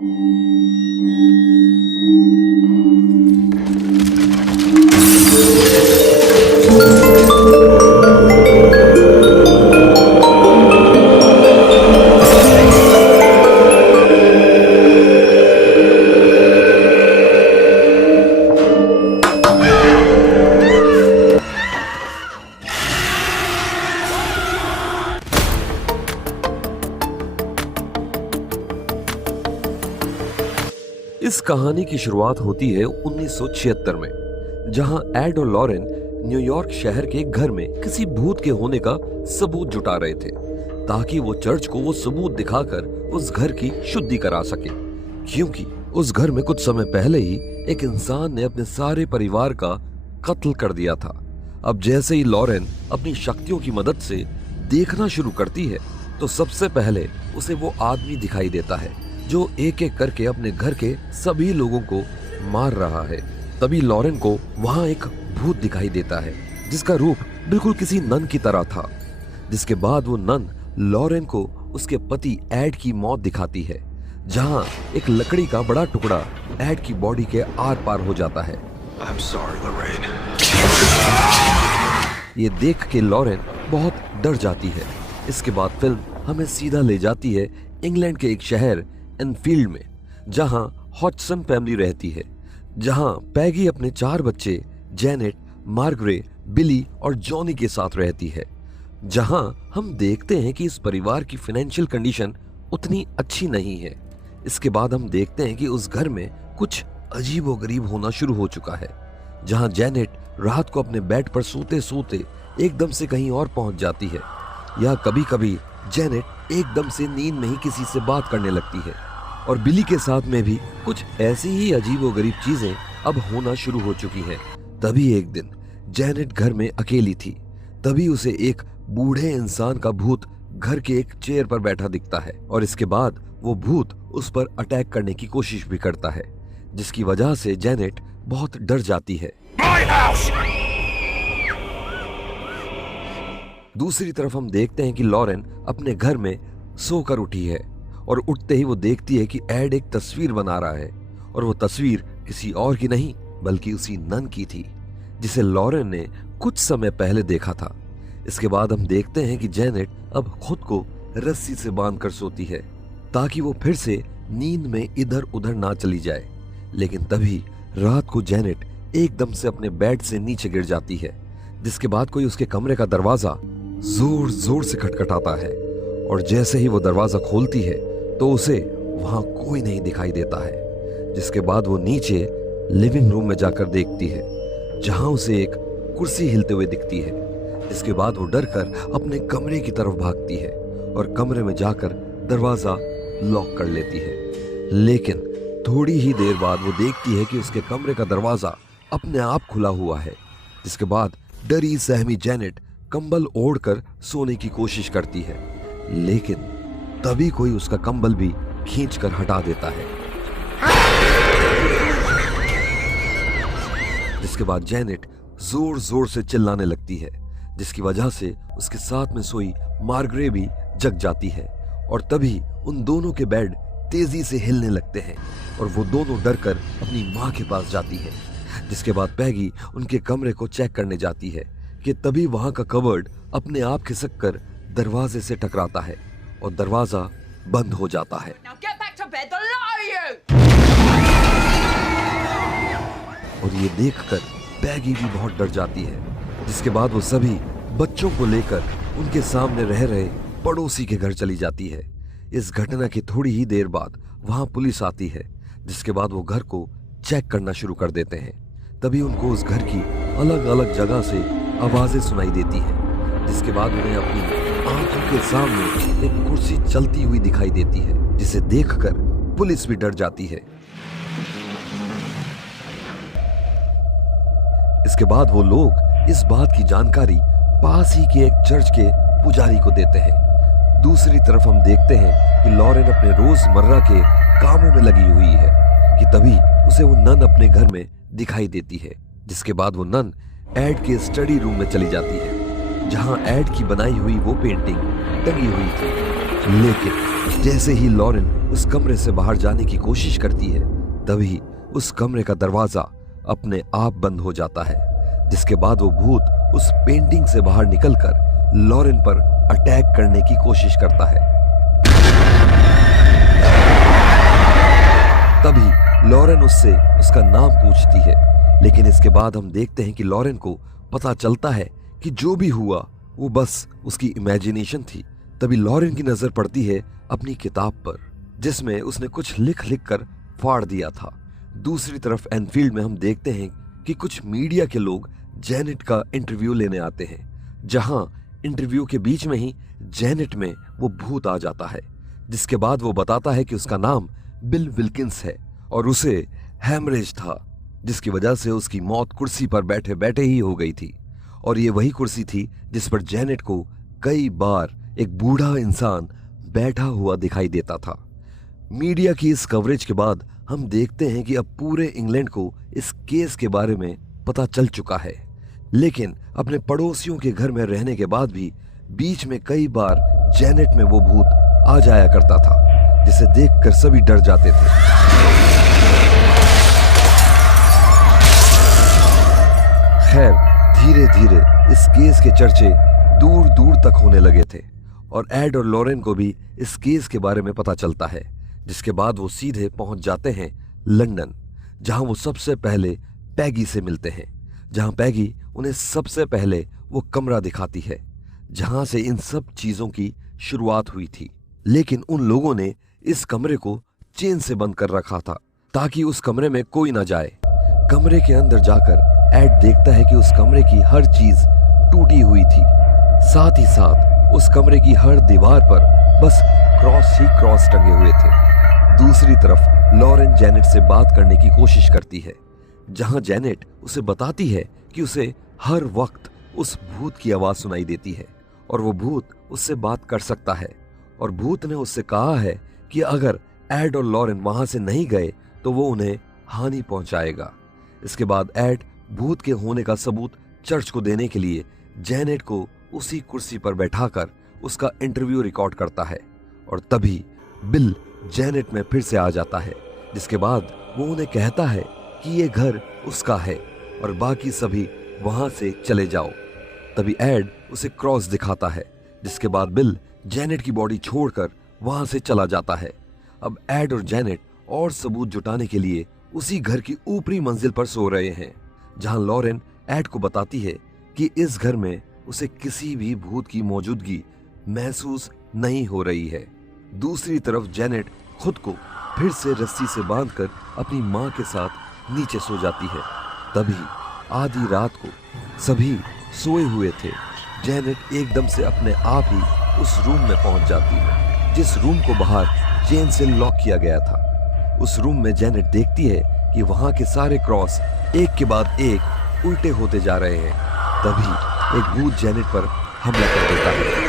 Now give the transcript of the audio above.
इस कहानी की शुरुआत होती है 1976 में, जहां एड और लॉरेन न्यूयॉर्क शहर के घर में किसी भूत के होने का सबूत जुटा रहे थे, ताकि वो चर्च को वो सबूत दिखाकर उस घर की शुद्धि करा सके। क्योंकि उस घर में कुछ समय पहले ही एक इंसान ने अपने सारे परिवार का कत्ल कर दिया था। अब जैसे ही लॉरेन अपनी शक्तियों की मदद से देखना शुरू करती है, तो सबसे पहले उसे वो आदमी दिखाई देता है जो एक एक करके अपने घर के सभी लोगों को मार रहा है। तभी लॉरेन को वहां एक भूत दिखाई देता है, जिसका रूप बिल्कुल किसी नन की तरह था। जिसके बाद वो नन लॉरेन को उसके पति एड की मौत दिखाती है, जहां एक लकड़ी का बड़ा टुकड़ा एड की बॉडी के आर पार हो जाता है। I'm sorry, Lorraine. ये देख के लॉरेन बहुत डर जाती है। इसके बाद फिल्म हमें सीधा ले जाती है इंग्लैंड के एक शहर एनफील्ड में, जहां हॉटसन फैमिली रहती है, जहां पैगी अपने 4 बच्चे जेनेट, मार्गरे, बिली और जॉनी के साथ रहती है। जहां हम देखते हैं कि इस परिवार की फाइनेंशियल कंडीशन उतनी अच्छी नहीं है। इसके बाद हम देखते हैं कि उस घर में कुछ अजीबोगरीब होना शुरू हो चुका है, जहां जेनेट रात को अपने बेड पर सोते सोते एकदम से कहीं और पहुंच जाती है, या कभी कभी जेनेट एकदम से नींद में ही किसी से बात करने लगती है। और बिली के साथ में भी कुछ ऐसी ही अजीबोगरीब चीजें अब होना शुरू हो चुकी हैं। तभी एक दिन जेनेट घर में अकेली थी। तभी उसे एक बूढ़े इंसान का भूत घर के एक चेयर पर बैठा दिखता है, और इसके बाद वो भूत उस पर अटैक करने की कोशिश भी करता है, जिसकी वजह से जेनेट बहुत डर जाती है। दूसरी तरफ हम देखते हैं कि लॉरेन अपने घर में सोकर उठी है, और उठते ही वो देखती है कि एड एक तस्वीर बना रहा है, और वो तस्वीर किसी और की नहीं बल्कि उसी नन की थी, जिसे लॉरेन ने कुछ समय पहले देखा था। इसके बाद हम देखते हैं कि जेनेट अब खुद को रस्सी से बांधकर सोती है, ताकि वो फिर से नींद में इधर उधर ना चली जाए। लेकिन तभी रात को जेनेट एकदम से अपने बेड से नीचे गिर जाती है, जिसके बाद कोई उसके कमरे का दरवाजा जोर जोर से खटखटाता है, और जैसे ही वो दरवाजा खोलती है तो उसे वहां कोई नहीं दिखाई देता है। जिसके बाद वो नीचे लिविंग रूम में जाकर देखती है, जहां उसे एक कुर्सी हिलते हुए दिखती है। इसके बाद वो डरकर अपने कमरे की तरफ भागती है, और कमरे में जाकर दरवाजा लॉक कर लेती है। लेकिन थोड़ी ही देर बाद वो देखती है कि उसके कमरे का दरवाजा अपने आप खुला हुआ है। जिसके बाद डरी सहमी जेनेट कंबल ओढ़कर सोने की कोशिश करती है, लेकिन तभी कोई उसका कंबल भी खींचकर हटा देता है। जिसके बाद जेनेट जोर जोर से चिल्लाने लगती है, जिसकी वजह से उसके साथ में सोई मार्गरे भी जग जाती है, और तभी उन दोनों के बेड तेजी से हिलने लगते हैं, और वो दोनों डरकर अपनी माँ के पास जाती है। जिसके बाद पैगी उनके कमरे को चेक करने जाती है कि तभी वहां का कबर्ड अपने आप खिसक कर दरवाजे से टकराता है, और दरवाजा बंद हो जाता है। और ये देखकर पैगी भी बहुत डर जाती है। जिसके बाद वो सभी बच्चों को लेकर उनके सामने रह रहे पड़ोसी के घर चली जाती है। इस घटना की थोड़ी ही देर बाद वहां पुलिस आती है, जिसके बाद वो घर को चेक करना शुरू कर देते हैं। तभी उनको उस घर की अलग अलग जगह से आवाजें सुनाई देती हैं, जिसके बाद उन्हें अपनी आंखों के सामने एक कुर्सी चलती हुई दिखाई देती है, जिसे देखकर पुलिस भी डर जाती है। इसके बाद वो लोग इस बात की जानकारी पास ही के एक चर्च के पुजारी को देते हैं। दूसरी तरफ हम देखते हैं कि लॉरेन अपने रोजमर्रा के कामों में लगी हुई है कि तभी उसे वो नन अपने घर में दिखाई देती है। जिसके बाद वो नन एड के स्टडी रूम में चली जाती है, जहां एड की बनाई हुई वो पेंटिंग टंगी हुई थी। लेकिन जैसे ही लॉरेन उस कमरे से बाहर जाने की कोशिश करती है, तभी उस कमरे का दरवाजा अपने आप बंद हो जाता है, जिसके बाद वो भूत उस पेंटिंग से बाहर निकलकर लॉरेन पर अटैक करने की कोशिश करता है। तभी लॉरेन उससे उसका नाम पूछती है, लेकिन इसके बाद हम देखते हैं कि लॉरेन को पता चलता है कि जो भी हुआ वो बस उसकी इमेजिनेशन थी। तभी लॉरेन की नजर पड़ती है अपनी किताब पर, जिसमें उसने कुछ लिख लिख कर फाड़ दिया था। दूसरी तरफ एनफील्ड में हम देखते हैं कि कुछ मीडिया के लोग जेनेट का इंटरव्यू लेने आते हैं, जहां इंटरव्यू के बीच में ही जेनेट में वो भूत आ जाता है, जिसके बाद वो बताता है कि उसका नाम बिल विल्किंस है और उसे हैमरेज था, जिसकी वजह से उसकी मौत कुर्सी पर बैठे बैठे ही हो गई थी। और ये वही कुर्सी थी जिस पर जेनेट को कई बार एक बूढ़ा इंसान बैठा हुआ दिखाई देता था। मीडिया की इस कवरेज के बाद हम देखते हैं कि अब पूरे इंग्लैंड को इस केस के बारे में पता चल चुका है, लेकिन अपने पड़ोसियों के घर में रहने के बाद भी बीच में कई बार जेनेट में वो भूत आ जाया करता था, जिसे देखकर सभी डर जाते थे। खैर, धीरे धीरे इस केस के चर्चे दूर दूर तक होने लगे थे और एड और लॉरेन को भी इस केस के बारे में पता चलता है, जिसके बाद वो सीधे पहुंच जाते हैं लंदन, जहां वो सबसे पहले पैगी से मिलते हैं, जहां पैगी उन्हें सबसे पहले वो कमरा दिखाती है जहां से इन सब चीजों की शुरुआत हुई थी। लेकिन उन लोगों ने इस कमरे को चेन से बंद कर रखा था ताकि उस कमरे में कोई ना जाए। कमरे के अंदर जाकर एड देखता है कि उस कमरे की हर चीज टूटी हुई थी, साथ ही साथ उस कमरे की हर दीवार पर बस क्रॉस ही क्रॉस टंगे हुए थे। दूसरी तरफ लॉरेन जेनेट से बात करने की कोशिश करती है, जहां जेनेट उसे बताती है कि उसे हर वक्त उस भूत की आवाज सुनाई देती है और वो भूत उससे बात कर सकता है, और भूत ने उससे कहा है कि अगर एड और लॉरेन वहां से नहीं गए तो वो उन्हें हानि पहुंचाएगा। इसके बाद एड भूत के होने का सबूत चर्च को देने के लिए जेनेट को उसी कुर्सी पर बैठाकर उसका इंटरव्यू रिकॉर्ड करता है, और तभी बिल जेनेट में फिर से आ जाता है, जिसके बाद वो उन्हें कहता है कि ये घर उसका है और बाकी सभी वहां से चले जाओ। तभी एड उसे क्रॉस दिखाता है, जिसके बाद बिल जेनेट की बॉडी छोड़कर वहां से चला जाता है। अब एड और जेनेट और सबूत जुटाने के लिए उसी घर की ऊपरी मंजिल पर सो रहे हैं, जहां लॉरेन एड को बताती है कि इस घर में उसे किसी भी भूत की मौजूदगी महसूस नहीं हो रही है। दूसरी तरफ जेनेट खुद को फिर से रस्सी से बांधकर अपनी मां के साथ नीचे सो जाती है। तभी आधी रात को सभी सोए हुए थे, जेनेट एकदम से अपने आप ही उस रूम में पहुंच जाती है, जिस रूम को बाहर चेन से लॉक किया गया था। उस रूम में जेनेट देखती है कि वहां के सारे क्रॉस एक के बाद एक उल्टे होते जा रहे हैं। तभी एक भूत जेनेट पर हमला कर देता है